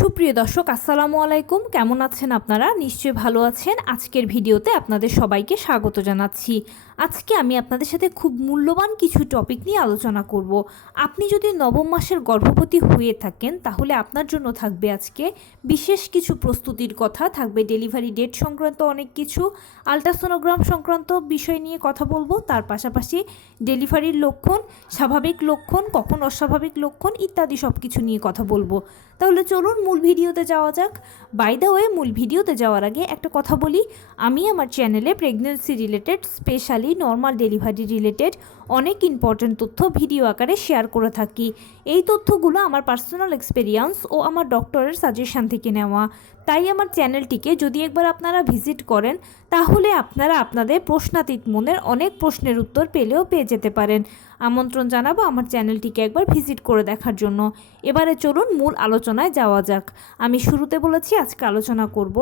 সুপ্রিয় দর্শক আসসালামু আলাইকুম, কেমন আছেন আপনারা? নিশ্চয়ই ভালো আছেন। আজকের ভিডিওতে আপনাদের সবাইকে স্বাগত জানাচ্ছি। আজকে আমি আপনাদের সাথে খুব মূল্যবান কিছু টপিক নিয়ে আলোচনা করব। আপনি যদি নবম মাসের গর্ভবতী হয়ে থাকেন তাহলে আপনার জন্য থাকবে আজকে বিশেষ কিছু প্রস্তুতির কথা, থাকবে ডেলিভারি ডেট সংক্রান্ত অনেক কিছু, আলট্রাসোনোগ্রাম সংক্রান্ত বিষয় নিয়ে কথা বলবো। তার পাশাপাশি ডেলিভারির লক্ষণ, স্বাভাবিক লক্ষণ, কখন অস্বাভাবিক লক্ষণ ইত্যাদি সব কিছু নিয়ে কথা বলবো। তাহলে চলুন মূল ভিডিওতে যাওয়া যাক। বাই দ্য ওয়ে, মূল ভিডিওতে যাওয়ার আগে একটা কথা বলি, আমি আমার চ্যানেলে pregnancy related, specially normal delivery related অনেক ইম্পর্ট্যান্ট তথ্য ভিডিও আকারে শেয়ার করে থাকি। এই তথ্যগুলো আমার পার্সোনাল এক্সপেরিয়েন্স ও আমার ডক্টরের সাজেশন থেকে নেওয়া। তাই আমার চ্যানেলটিকে যদি একবার আপনারা ভিজিট করেন তাহলে আপনারা আপনাদের প্রশ্নাতীত মনের অনেক প্রশ্নের উত্তর পেয়ে যেতে পারেন। আমন্ত্রণ জানাবো আমার চ্যানেলটিকে একবার ভিজিট করে দেখার জন্য। এবারে চলুন মূল আলোচনায় যাওয়া যাক। আমি শুরুতে বলেছি আজকে আলোচনা করব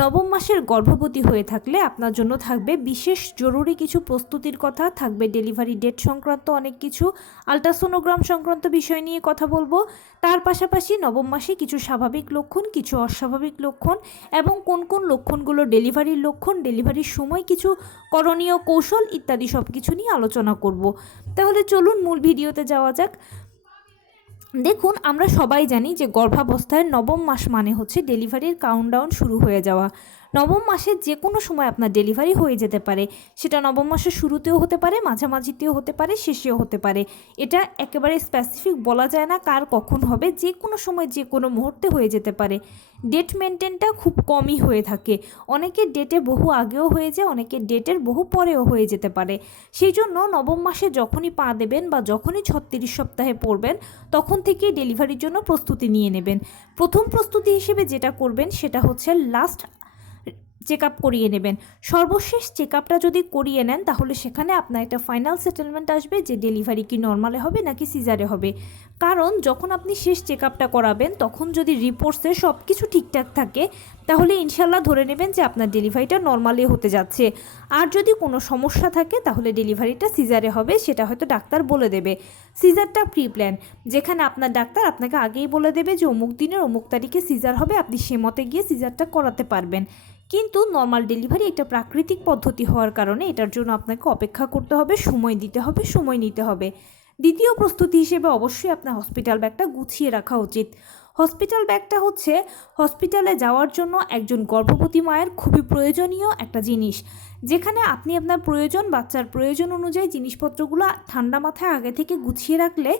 নবম মাসের গর্ভবতী হয়ে থাকলে আপনার জন্য থাকবে বিশেষ জরুরি কিছু প্রস্তুতির কথা, থাকবে ডেলিভারি ডেট সংক্রান্ত অনেক কিছু, আলট্রাসোনোগ্রাম সংক্রান্ত বিষয় নিয়ে কথা বলবো। তার পাশাপাশি নবম মাসে কিছু স্বাভাবিক লক্ষণ, কিছু অস্বাভাবিক লক্ষণ এবং কোন কোন লক্ষণগুলো ডেলিভারির লক্ষণ, ডেলিভারির সময় কিছু করণীয় কৌশল ইত্যাদি সব কিছু নিয়ে আলোচনা করব। তাহলে চলুন মূল ভিডিওতে যাওয়া যাক। দেখুন, আমরা সবাই জানি যে গর্ভাবস্থায় নবম মাস মানে হচ্ছে ডেলিভারির কাউন্টডাউন শুরু হয়ে যাওয়া। নবম মাসে যে কোনো সময় আপনার ডেলিভারি হয়ে যেতে পারে, সেটা নবম মাসের শুরুতেও হতে পারে, মাঝামাঝিতেও হতে পারে, শেষেও হতে পারে। এটা একেবারে স্পেসিফিক বলা যায় না কার কখন হবে, যে কোনো সময় যে কোনো মুহূর্তে হয়ে যেতে পারে। ডেট মেনটেনটা খুব কমই হয়ে থাকে, অনেকের ডেটে বহু আগেও হয়ে যায়, অনেকের ডেটের বহু পরেও হয়ে যেতে পারে। সেই জন্য নবম মাসে যখনই পা দেবেন বা যখনই 36 সপ্তাহে পড়বেন তখন থেকেই ডেলিভারির জন্য প্রস্তুতি নিয়ে নেবেন। প্রথম প্রস্তুতি হিসেবে যেটা করবেন সেটা হচ্ছে লাস্ট চেক আপ করিয়ে নেবেন। সর্বশেষ চেক আপটা যদি করিয়ে নেন তাহলে সেখানে আপনার একটা ফাইনাল সেটেলমেন্ট আসবে যে ডেলিভারি কি নর্মালে হবে নাকি সিজারে হবে। কারণ যখন আপনি শেষ চেক আপটা করাবেন তখন যদি রিপোর্টসে সব কিছু ঠিকঠাক থাকে তাহলে ইনশাল্লাহ ধরে নেবেন যে আপনার ডেলিভারিটা নর্মালি হতে যাচ্ছে। আর যদি কোনো সমস্যা থাকে তাহলে ডেলিভারিটা সিজারে হবে, সেটা হয়তো ডাক্তার বলে দেবে। সিজারটা প্রি প্ল্যান, যেখানে আপনার ডাক্তার আপনাকে আগেই বলে দেবে যে অমুক দিনের অমুক তারিখে সিজার হবে, আপনি সে মতে গিয়ে সিজারটা করাতে পারবেন। কিন্তু নর্মাল ডেলিভারি একটা প্রাকৃতিক পদ্ধতি হওয়ার কারণে এটার জন্য আপনাকে অপেক্ষা করতে হবে, সময় দিতে হবে, সময় নিতে হবে। দ্বিতীয় প্রস্তুতি হিসেবে অবশ্যই আপনার হসপিটাল ব্যাগটা গুছিয়ে রাখা উচিত। হসপিটাল ব্যাগটা হচ্ছে হসপিটালে যাওয়ার জন্য একজন গর্ভবতী মায়ের খুবই প্রয়োজনীয় একটা জিনিস, যেখানে আপনি আপনার প্রয়োজন, বাচ্চার প্রয়োজন অনুযায়ী জিনিসপত্রগুলো ঠান্ডা মাথায় আগে থেকে গুছিয়ে রাখলে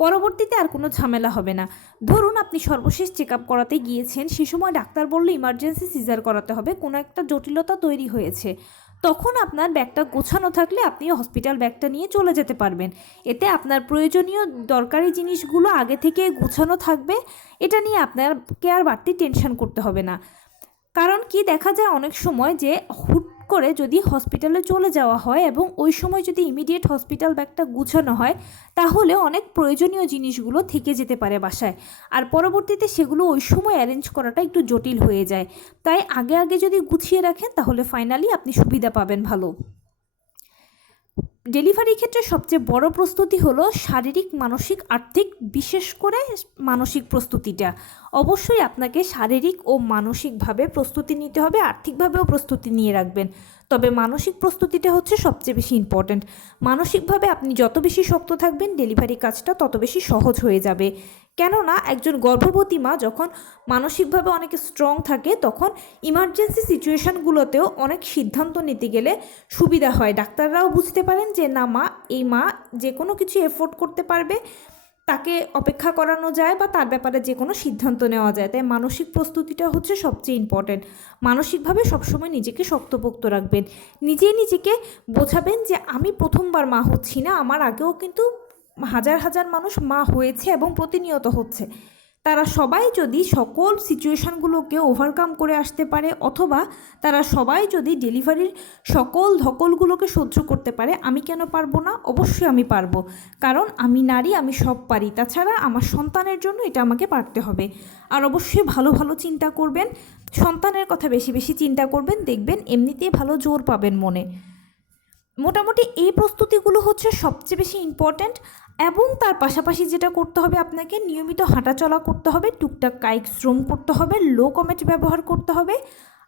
পরবর্তীতে আর কোনো ঝামেলা হবে না। ধরুন আপনি সর্বশেষ চেক আপ করাতে গিয়েছেন, সে সময় ডাক্তার বলল ইমার্জেন্সি সিজার করাতে হবে, কোনো একটা জটিলতা তৈরি হয়েছে, তখন আপনার ব্যাগটা গোছানো থাকলে আপনি হসপিটাল ব্যাগটা নিয়ে চলে যেতে পারবেন। এতে আপনার প্রয়োজনীয় দরকারি জিনিসগুলো আগে থেকে গোছানো থাকবে, এটা নিয়ে আপনাকে আর বাড়তি টেনশন করতে হবে না। কারণ কি দেখা যায় অনেক সময় যে হুট করে যদি হসপিটালে চলে যাওয়া হয় এবং ওই সময় যদি ইমিডিয়েট হসপিটাল ব্যাগটা গুছানো হয় তাহলে অনেক প্রয়োজনীয় জিনিসগুলো থেকে যেতে পারে বাসায়, আর পরবর্তীতে সেগুলো ওই সময় অ্যারেঞ্জ করাটা একটু জটিল হয়ে যায়। তাই আগে আগে যদি গুছিয়ে রাখেন তাহলে ফাইনালি আপনি সুবিধা পাবেন ভালো। ডেলিভারির ক্ষেত্রে সবচেয়ে বড় প্রস্তুতি হলো শারীরিক, মানসিক, আর্থিক, বিশেষ করে মানসিক প্রস্তুতিটা। অবশ্যই আপনাকে শারীরিক ও মানসিকভাবে প্রস্তুতি নিতে হবে, আর্থিকভাবেও প্রস্তুতি নিয়ে রাখবেন। তবে মানসিক প্রস্তুতিটা হচ্ছে সবচেয়ে বেশি ইম্পর্ট্যান্ট। মানসিকভাবে আপনি যত বেশি শক্ত থাকবেন ডেলিভারি কাজটা তত বেশি সহজ হয়ে যাবে। কেননা একজন গর্ভবতী মা যখন মানসিকভাবে অনেক স্ট্রং থাকে তখন ইমার্জেন্সি সিচুয়েশানগুলোতেও অনেক সিদ্ধান্ত নিতে গেলে সুবিধা হয়। ডাক্তাররাও বুঝতে পারেন যে না, এই মা যে কোনো কিছু এফোর্ড করতে পারবে, তাকে অপেক্ষা করানো যায় বা তার ব্যাপারে যে কোনো সিদ্ধান্ত নেওয়া যায়। তাই মানসিক প্রস্তুতিটা হচ্ছে সবচেয়ে ইম্পর্ট্যান্ট। মানসিকভাবে সবসময় নিজেকে শক্তপোক্ত রাখবেন, নিজেকে বোঝাবেন যে আমি প্রথমবার মা হচ্ছি না, আমার আগেও কিন্তু হাজার হাজার মানুষ মা হয়েছে এবং প্রতিনিয়ত হচ্ছে। তারা সবাই যদি সকল সিচুয়েশানগুলোকে ওভারকাম করে আসতে পারে, অথবা তারা সবাই যদি ডেলিভারির সকল ধকলগুলোকে সহ্য করতে পারে, আমি কেন পারবো না? অবশ্যই আমি পারবো, কারণ আমি নারী, আমি সব পারি। তাছাড়া আমার সন্তানের জন্য এটা আমাকে পারতে হবে। আর অবশ্যই ভালো ভালো চিন্তা করবেন, সন্তানের কথা বেশি বেশি চিন্তা করবেন, দেখবেন এমনিতেই ভালো জোর পাবেন মনে। মোটামুটি এই প্রস্তুতিগুলো হচ্ছে সবচেয়ে বেশি ইম্পর্ট্যান্ট। এবং তার পাশাপাশি যেটা করতে হবে, আপনাকে নিয়মিত হাঁটাচলা করতে হবে, টুকটাক কায়িক শ্রম করতে হবে, লো কমেট ব্যবহার করতে হবে,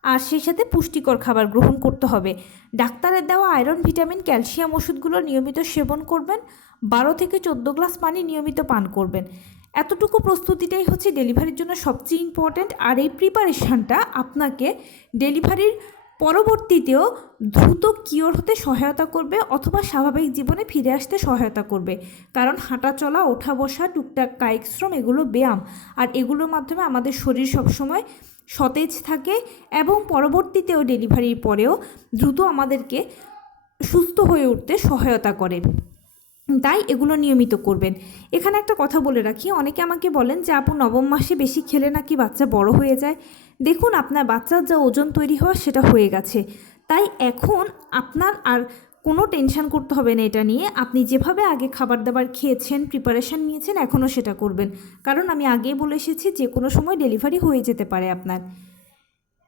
আর সেই সাথে পুষ্টিকর খাবার গ্রহণ করতে হবে। ডাক্তারের দেওয়া আয়রন, ভিটামিন, ক্যালসিয়াম ওষুধগুলো নিয়মিত সেবন করবেন। 12 থেকে 14 গ্লাস পানি নিয়মিত পান করবেন। এতটুকু প্রস্তুতিটাই হচ্ছে ডেলিভারির জন্য সবচেয়ে ইম্পর্ট্যান্ট। আর এই প্রিপারেশানটা আপনাকে ডেলিভারির পরবর্তীতেও দ্রুত কিওর হতে সহায়তা করবে অথবা স্বাভাবিক জীবনে ফিরে আসতে সহায়তা করবে। কারণ হাঁটা চলা, ওঠা বসা, টুকটাক কায়িক শ্রম এগুলো ব্যায়াম, আর এগুলোর মাধ্যমে আমাদের শরীর সবসময় সতেজ থাকে এবং পরবর্তীতেও ডেলিভারির পরেও দ্রুত আমাদেরকে সুস্থ হয়ে উঠতে সহায়তা করে। তাই এগুলো নিয়মিত করবেন। এখানে একটা কথা বলে রাখি, অনেকে আমাকে বলেন যে আপু, নবম মাসে বেশি খেলে নাকি বাচ্চা বড় হয়ে যায়। দেখুন, আপনার বাচ্চার যা ওজন তৈরি হওয়া সেটা হয়ে গেছে। তাই এখন আপনার আর কোনো টেনশন করতে হবে না এটা নিয়ে। আপনি যেভাবে আগে খাবার দাবার খেয়েছেন, প্রিপারেশান নিয়েছেন, এখনও সেটা করবেন। কারণ আমি আগেই বলে এসেছি যে কোনো সময় ডেলিভারি হয়ে যেতে পারে আপনার।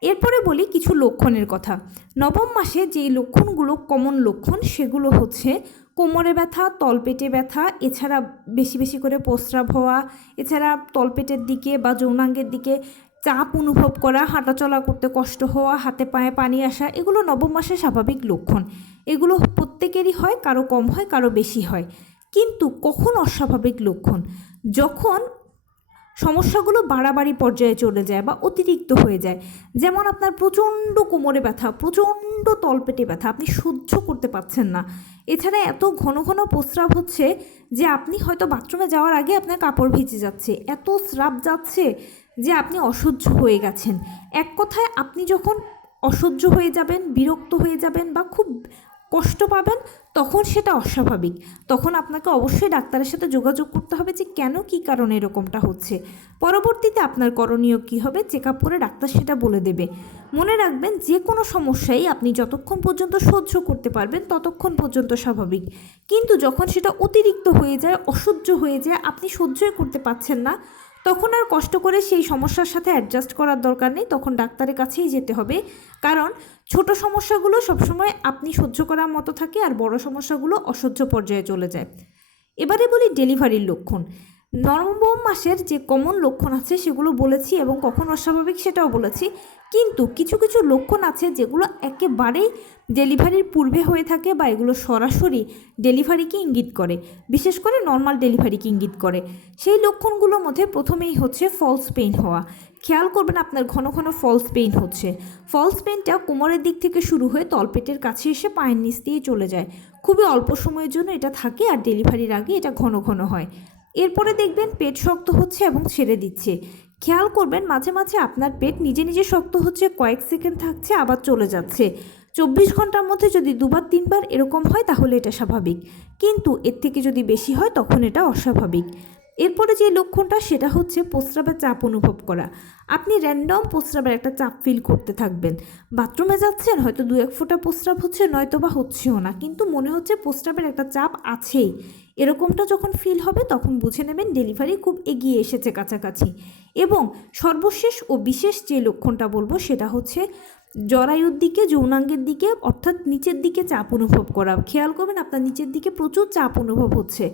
এরপরে বলি কিছু লক্ষণের কথা। নবম মাসে যেই লক্ষণগুলো কমন লক্ষণ, সেগুলো হচ্ছে কোমরে ব্যথা, তলপেটে ব্যথা, এছাড়া বেশি বেশি করে প্রস্রাব হওয়া, এছাড়া তলপেটের দিকে বা যৌনাঙ্গের দিকে চাপ অনুভব করা, হাঁটাচলা করতে কষ্ট হওয়া, হাতে পায়ে পানি আসা, এগুলো নবম মাসের স্বাভাবিক লক্ষণ। এগুলো প্রত্যেকেরই হয়, কারো কম হয়, কারো বেশি হয়। কিন্তু কখন অস্বাভাবিক লক্ষণ? যখন সমস্যাগুলো বাড়াবাড়ি পর্যায়ে চলে যায় বা অতিরিক্ত হয়ে যায়। যেমন আপনার প্রচণ্ড কোমরে ব্যথা, প্রচণ্ড তলপেটে ব্যথা, আপনি সহ্য করতে পারছেন না। এছাড়া এত ঘন ঘন প্রস্রাব হচ্ছে যে আপনি হয়তো বাথরুমে যাওয়ার আগে আপনার কাপড় ভিজে যাচ্ছে, এত স্রাব যাচ্ছে যে আপনি অসহ্য হয়ে গেছেন। এক কথায়, আপনি যখন অসহ্য হয়ে যাবেন, বিরক্ত হয়ে যাবেন বা খুব কষ্ট পাবেন, তখন সেটা অস্বাভাবিক। তখন আপনাকে অবশ্যই ডাক্তারের সাথে যোগাযোগ করতে হবে যে কেন, কী কারণে এরকমটা হচ্ছে। পরবর্তীতে আপনার করণীয় কী হবে, চেক আপ করে ডাক্তার সেটা বলে দেবে। মনে রাখবেন, যে কোনো সমস্যাই আপনি যতক্ষণ পর্যন্ত সহ্য করতে পারবেন ততক্ষণ পর্যন্ত স্বাভাবিক। কিন্তু যখন সেটা অতিরিক্ত হয়ে যায়, অসহ্য হয়ে যায়, আপনি সহ্যই করতে পারছেন না, তখন আর কষ্ট করে সেই সমস্যার সাথে অ্যাডজাস্ট করার দরকার নেই। তখন ডাক্তারের কাছেই যেতে হবে। কারণ ছোট সমস্যাগুলো সবসময় আপনি সহ্য করার মতো থাকে, আর বড় সমস্যাগুলো অসহ্য পর্যায়ে চলে যায়। এবারে বলি ডেলিভারির লক্ষণ। নবম মাসের যে কমন লক্ষণ আছে সেগুলো বলেছি, এবং কখন অস্বাভাবিক সেটাও বলেছি। কিন্তু কিছু কিছু লক্ষণ আছে যেগুলো একেবারেই ডেলিভারির পূর্বে হয়ে থাকে, বা এগুলো সরাসরি ডেলিভারিকে ইঙ্গিত করে, বিশেষ করে নর্মাল ডেলিভারিকে ইঙ্গিত করে। সেই লক্ষণগুলোর মধ্যে প্রথমেই হচ্ছে ফলস পেইন হওয়া। খেয়াল করবেন আপনার ঘন ঘন ফলস পেইন হচ্ছে। ফলস পেইনটা কোমরের দিক থেকে শুরু হয়ে তলপেটের কাছে এসে পায়ের নিচ দিয়ে চলে যায়। খুবই অল্প সময়ের জন্য এটা থাকে, আর ডেলিভারির আগে এটা ঘন ঘন হয়। এরপরে দেখবেন পেট শক্ত হচ্ছে এবং ছেড়ে দিচ্ছে। খেয়াল করবেন মাঝে মাঝে আপনার পেট নিজে নিজে শক্ত হচ্ছে, কয়েক সেকেন্ড থাকছে, আবার চলে যাচ্ছে। 24 ঘন্টার মধ্যে যদি 2-3 বার এরকম হয় তাহলে এটা স্বাভাবিক, কিন্তু এর থেকে যদি বেশি হয় তখন এটা অস্বাভাবিক। এরপরে যে লক্ষণটা, সেটা হচ্ছে প্রস্রাবের চাপ অনুভব করা। আপনি র্যান্ডম প্রস্রাবের একটা চাপ ফিল করতে থাকবেন। বাথরুমে যাচ্ছেন, হয়তো 2-1 ফোঁটা প্রস্রাব হচ্ছে, নয়তো বা হচ্ছেও না, কিন্তু মনে হচ্ছে প্রস্রাবের একটা চাপ আছেই। এরকমটা যখন ফিল হবে তখন বুঝে নেবেন ডেলিভারি খুব এগিয়ে এসেছে কাছাকাছি। এবং সর্বশেষ ও বিশেষ যে লক্ষণটা বলবো, সেটা হচ্ছে জরায়ুর দিকে, যৌনাঙ্গের দিকে, অর্থাৎ নিচের দিকে চাপ অনুভব করা। খেয়াল করবেন আপনার নিচের দিকে প্রচুর চাপ অনুভব হচ্ছে।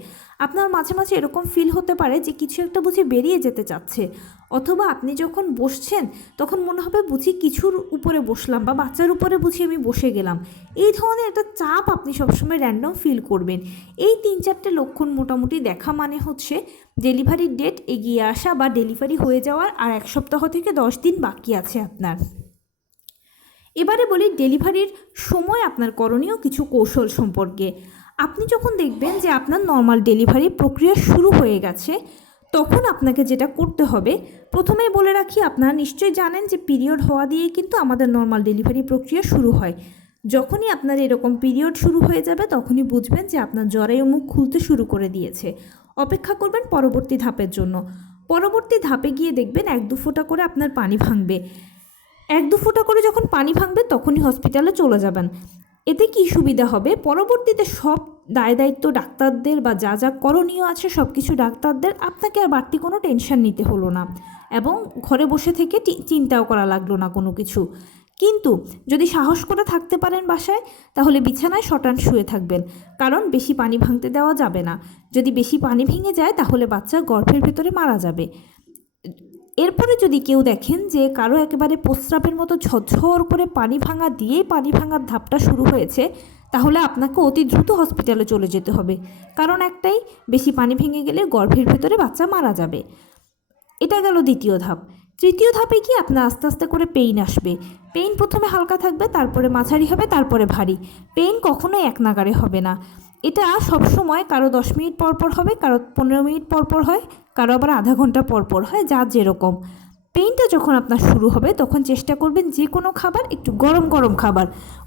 আপনার মাঝে মাঝে এরকম ফিল হতে পারে যে কিছু একটা বুঝি বেরিয়ে যেতে চাচ্ছে, অথবা আপনি যখন বসছেন তখন মনে হবে বুঝি কিছুর উপরে বসলাম, বা বাচ্চার উপরে বুঝি আমি বসে গেলাম। এই ধরনের একটা চাপ আপনি সবসময় র্যান্ডম ফিল করবেন। এই 3-4টে লক্ষণ মোটামুটি দেখা মানে হচ্ছে ডেলিভারির ডেট এগিয়ে আসা, বা ডেলিভারি হয়ে যাওয়ার আর 1 সপ্তাহ থেকে 10 দিন বাকি আছে আপনার। এবারে বলি ডেলিভারির সময় আপনার করণীয় কিছু কৌশল সম্পর্কে। আপনি যখন দেখবেন যে আপনার নর্মাল ডেলিভারি প্রক্রিয়া শুরু হয়ে গেছে, তখন আপনাকে যেটা করতে হবে, প্রথমেই বলে রাখি, আপনারা নিশ্চয়ই জানেন যে পিরিয়ড হওয়া দিয়েই কিন্তু আমাদের নর্মাল ডেলিভারি প্রক্রিয়া শুরু হয়। যখনই আপনার এরকম পিরিয়ড শুরু হয়ে যাবে তখনই বুঝবেন যে আপনার জরায়ু মুখ খুলতে শুরু করে দিয়েছে। অপেক্ষা করবেন পরবর্তী ধাপের জন্য। পরবর্তী ধাপে গিয়ে দেখবেন 1-2 ফোঁটা করে আপনার পানি ভাঙবে। 1-2 ফোঁটা করে যখন পানি ভাঙবে তখনই হসপিটালে চলে যাবেন। এতে কি সুবিধা হবে, পরবর্তীতে সব দায় দায়িত্ব ডাক্তারদের, বা যা যা করণীয় আছে সব কিছু ডাক্তারদের, আপনাকে আর বাড়তি কোনো টেনশন নিতে হলো না, এবং ঘরে বসে থেকে চিন্তাও করা লাগলো না কোনো কিছু। কিন্তু যদি সাহস করে থাকতে পারেন বাসায়, তাহলে বিছানায় শটান শুয়ে থাকবেন, কারণ বেশি পানি ভাঙতে দেওয়া যাবে না। যদি বেশি পানি ভেঙে যায় তাহলে বাচ্চা গর্ভের ভেতরে মারা যাবে। এরপরে যদি কেউ দেখেন যে কারো একেবারে প্রস্রাবের মতো ঝরঝর করে পানি ভাঙা দিয়েই পানি ভাঙার ধাপটা শুরু হয়েছে, তাহলে আপনাকে অতি দ্রুত হসপিটালে চলে যেতে হবে। কারণ একটাই, বেশি পানি ভেঙে গেলে গর্ভের ভেতরে বাচ্চা মারা যাবে। এটা গেল দ্বিতীয় ধাপ। তৃতীয় ধাপে কি আপনার আস্তে আস্তে করে পেইন আসবে। পেইন প্রথমে হালকা থাকবে, তারপরে মাঝারি হবে, তারপরে ভারী। পেইন কখনোই এক নাগাড়ে হবে না। এটা সবসময় কারো 10 মিনিট পর পর হবে, কারো 15 মিনিট পর পর হয়, কারো আবার আধা ঘন্টা পর পর হয়, যার যেরকম। পেইনটা যখন আপনার শুরু হবে তখন চেষ্টা করবেন যে কোনো খাবার একটু গরম গরম খাবার।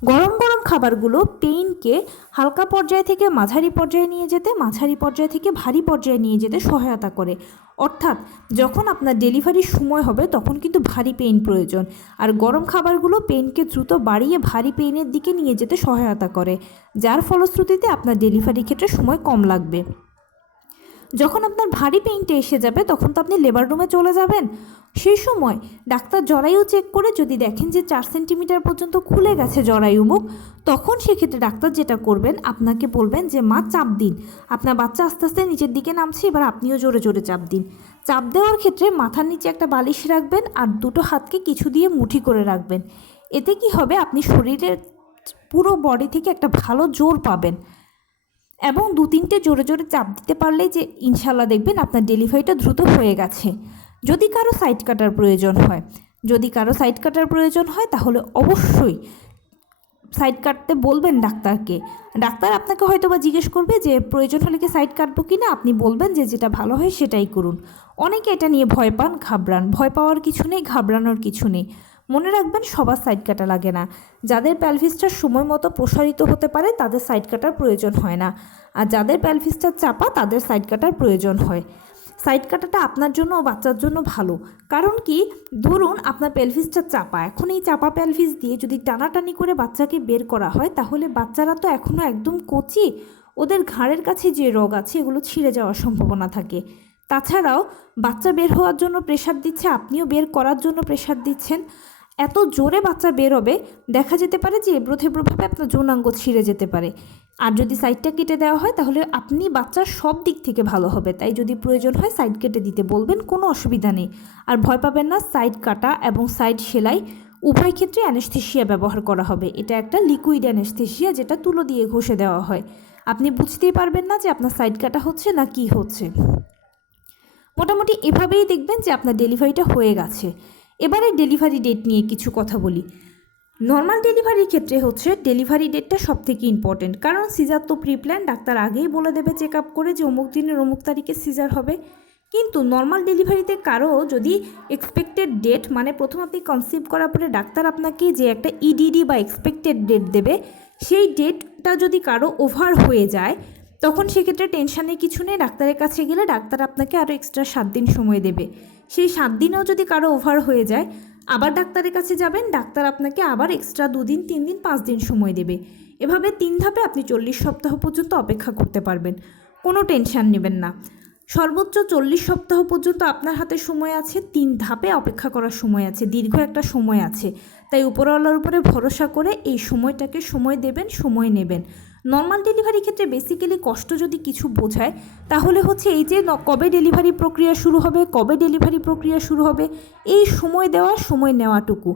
গরম গরম খাবারগুলো পেইনকে হালকা পর্যায় থেকে মাঝারি পর্যায়ে নিয়ে যেতে, মাঝারি পর্যায় থেকে ভারী পর্যায়ে নিয়ে যেতে সহায়তা করে। অর্থাৎ যখন আপনার ডেলিভারির সময় হবে তখন কিন্তু ভারী পেইন প্রয়োজন, আর গরম খাবারগুলো পেইনকে দ্রুত বাড়িয়ে ভারী পেইনের দিকে নিয়ে যেতে সহায়তা করে, যার ফলশ্রুতিতে আপনার ডেলিভারির ক্ষেত্রে সময় কম লাগবে। যখন আপনার ভারী পেইনটা এসে যাবে তখন তো আপনি লেবার রুমে চলে যাবেন। সেই সময় ডাক্তার জরায়ু চেক করে যদি দেখেন যে 4 সেন্টিমিটার পর্যন্ত খুলে গেছে জরায়ু মুখ, তখন সেক্ষেত্রে ডাক্তার যেটা করবেন, আপনাকে বলবেন যে মা চাপ দিন। আপনার বাচ্চা আস্তে আস্তে নিচের দিকে নামছে, এবার আপনিও জোরে জোরে চাপ দিন। চাপ দেওয়ার ক্ষেত্রে মাথার নিচে একটা বালিশ রাখবেন আর দুটো হাতকে কিছু দিয়ে মুঠি করে রাখবেন। এতে কি হবে, আপনি শরীরের পুরো বডি থেকে একটা ভালো জোর পাবেন, এবং 2-3টে জোরে জোরে চাপ দিতে পারলেই যে ইনশাল্লাহ দেখবেন আপনার ডেলিভারিটা দ্রুত হয়ে গেছে। যদি কারো সাইড কাটার প্রয়োজন হয় তাহলে অবশ্যই সাইড কাটতে বলবেন ডাক্তারকে। ডাক্তার আপনাকে হয়তো বা জিজ্ঞেস করবে যে প্রয়োজন হলে কি সাইড কাটবো কি না, আপনি বলবেন যে যেটা ভালো হয় সেটাই করুন। অনেকে এটা নিয়ে ভয় পান, ঘাবড়ান। ভয় পাওয়ার কিছু নেই, ঘাবড়ানোর কিছু নেই। মনে রাখবেন সবার সাইড কাটা লাগে না। যাদের প্যালভিসটা সময় মতো প্রসারিত হতে পারে তাদের সাইড কাটার প্রয়োজন হয় না, আর যাদের প্যালভিসটা চাপা তাদের সাইড কাটার প্রয়োজন হয়। সাইড কাটাটা আপনার জন্য ও বাচ্চার জন্য ভালো। কারণ কি, ধরুন আপনার পেলভিসটা চাপা, এখন এই চাপা পেলভিস দিয়ে যদি টানাটানি করে বাচ্চাকে বের করা হয়, তাহলে বাচ্চারা তো এখনও একদম কচি, ওদের ঘাড়ের কাছে যে রগ আছে এগুলো ছিঁড়ে যাওয়ার সম্ভাবনা থাকে। তাছাড়াও বাচ্চা বের হওয়ার জন্য প্রেশার দিচ্ছে, আপনিও বের করার জন্য প্রেশার দিচ্ছেন। এত জোরে বাচ্চা বের হবে, দেখা যেতে পারে যে এবড়োথেবড়োভাবে আপনার যৌনাঙ্গ ছিঁড়ে যেতে পারে। আর যদি সাইডটা কেটে দেওয়া হয় তাহলে আপনি বাচ্চার সব দিক থেকে ভালো হবে। তাই যদি প্রয়োজন হয় সাইড কেটে দিতে বলবেন, কোনো অসুবিধা নেই। আর ভয় পাবেন না, সাইড কাটা এবং সাইড সেলাই উভয় ক্ষেত্রে অ্যানেস্থেশিয়া ব্যবহার করা হবে। এটা একটা লিকুইড অ্যানেস্থেশিয়া, যেটা তুলো দিয়ে ঘষে দেওয়া হয়। আপনি বুঝতেই পারবেন না যে আপনার সাইড কাটা হচ্ছে না কি হচ্ছে। মোটামুটি এভাবেই দেখবেন যে আপনার ডেলিভারিটা হয়ে গেছে। এবারে ডেলিভারি ডেট নিয়ে কিছু কথা বলি। নর্মাল ডেলিভারির ক্ষেত্রে ডেলিভারি ডেটটা সবথেকে ইম্পর্টেন্ট, কারণ সিজার তো প্রি প্ল্যান, ডাক্তার আগেই বলে দেবে চেক আপ করে যে অমুক দিনের অমুক তারিখে সিজার হবে। কিন্তু নর্মাল ডেলিভারিতে কারো যদি এক্সপেক্টেড ডেট, মানে প্রথম আপনি কনসিভ করার পরে ডাক্তার আপনাকে যে একটা ইডিডি বা এক্সপেক্টেড ডেট দেবে, সেই ডেটটা যদি কারো ওভার হয়ে যায় তখন সেক্ষেত্রে টেনশানের কিছু নেই। ডাক্তারের কাছে গেলে ডাক্তার আপনাকে আরও এক্সট্রা 7 দিন সময় দেবে। সেই 7 দিনেও যদি কারো ওভার হয়ে যায়, আবার ডাক্তারের কাছে যাবেন, ডাক্তার আপনাকে আবার এক্সট্রা 2 দিন, 3 দিন, 5 দিন সময় দেবে। এভাবে 3 ধাপে আপনি 40 সপ্তাহ পর্যন্ত অপেক্ষা করতে পারবেন। কোনো টেনশান নেবেন না। সর্বোচ্চ 40 সপ্তাহ পর্যন্ত আপনার হাতে সময় আছে, 3 ধাপে অপেক্ষা করার সময় আছে, দীর্ঘ একটা সময় আছে। তাই উপরওয়ালার উপরে ভরসা করে এই সময়টাকে সময় দেবেন, সময় নেবেন। নর্মাল ডেলিভারির ক্ষেত্রে বেসিক্যালি কষ্ট যদি কিছু বোঝায় তাহলে এই যে কবে ডেলিভারি প্রক্রিয়া শুরু হবে এই সময় দেওয়া, সময় নেওয়াটুকু।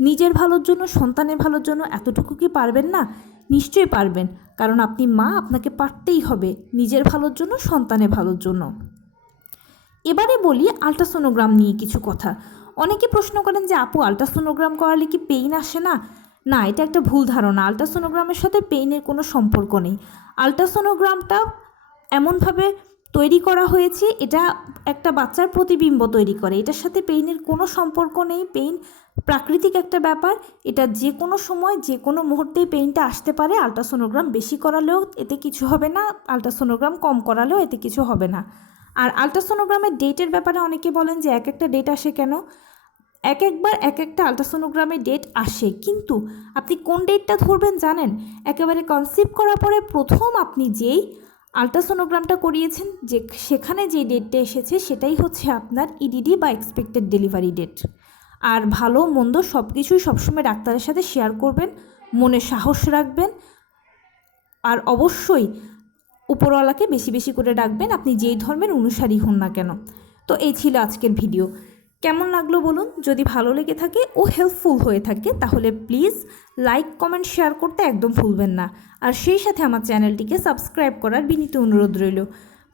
নিজের ভালোর জন্য, সন্তানের ভালোর জন্য এতটুকু কি পারবেন না? নিশ্চয়ই পারবেন, কারণ আপনি মা, আপনাকে পারতেই হবে নিজের ভালোর জন্য, সন্তানের ভালোর জন্য। এবারে বলি আল্ট্রাসোনোগ্রাম নিয়ে কিছু কথা। অনেকে প্রশ্ন করেন যে আপু, আল্ট্রাসোনোগ্রাম করালে কি পেইন আসে না? না, এটা একটা ভুল ধারণা। আল্ট্রাসোনোগ্রামের সাথে পেইনের কোনো সম্পর্ক নেই। আল্ট্রাসোনোগ্রামটা এমনভাবে তৈরি করা হয়েছে, এটা একটা বাচ্চার প্রতিবিম্ব তৈরি করে, এটার সাথে পেইনের কোনো সম্পর্ক নেই। পেইন প্রাকৃতিক একটা ব্যাপার, এটা যে কোনো সময় যে কোনো মুহূর্তেই পেইনটা আসতে পারে। আল্ট্রাসোনোগ্রাম বেশি করালেও এতে কিছু হবে না, আল্ট্রাসোনোগ্রাম কম করালেও এতে কিছু হবে না। আর আল্ট্রাসোনোগ্রামের ডেটের ব্যাপারে অনেকে বলেন যে এক একটা ডেট আসে কেন। একবার এক একটা আল্ট্রাসোনোগ্রামের ডেট আসে, কিন্তু আপনি কোন ডেটটা ধরবেন জানেন? একেবারে কনসিভ করার পরে প্রথম আপনি যেই আল্ট্রাসোনোগ্রামটা করিয়েছেন, সেখানে যে ডেটটা এসেছে সেটাই আপনার ইডিডি বা এক্সপেক্টেড ডেলিভারি ডেট। আর ভালো মন্দ সব কিছুই সবসময় ডাক্তারের সাথে শেয়ার করবেন, মনে সাহস রাখবেন, আর অবশ্যই উপরওয়ালাকে বেশি বেশি করে ডাকবেন, আপনি যেই ধর্মের অনুসারী হন না কেন। তো এই ছিল আজকের ভিডিও। কেমন লাগলো বলুন? যদি ভালো লেগে থাকে ও হেল্পফুল হয়ে থাকে তাহলে প্লিজ লাইক কমেন্ট শেয়ার করতে একদম ভুলবেন না। আর সেই সাথে আমার চ্যানেলটিকে সাবস্ক্রাইব করার বিনীত অনুরোধ রইল।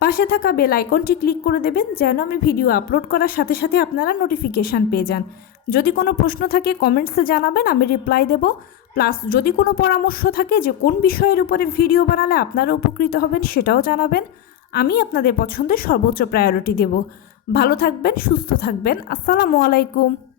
পাশে থাকা বেল আইকনটি ক্লিক করে দেবেন যেন আমি ভিডিও আপলোড করার সাথে সাথে আপনারা নোটিফিকেশান পেয়ে যান। যদি কোনো প্রশ্ন থাকে কমেন্টসে জানাবেন, আমি রিপ্লাই দেব। প্লাস যদি কোনো পরামর্শ থাকে যে কোন বিষয়ের উপরে ভিডিও বানালে আপনারা উপকৃত হবেন সেটাও জানাবেন। আমি আপনাদের পছন্দের সর্বোচ্চ প্রায়োরিটি দেব। ভালো থাকবেন, সুস্থ থাকবেন। আসসালামু আলাইকুম।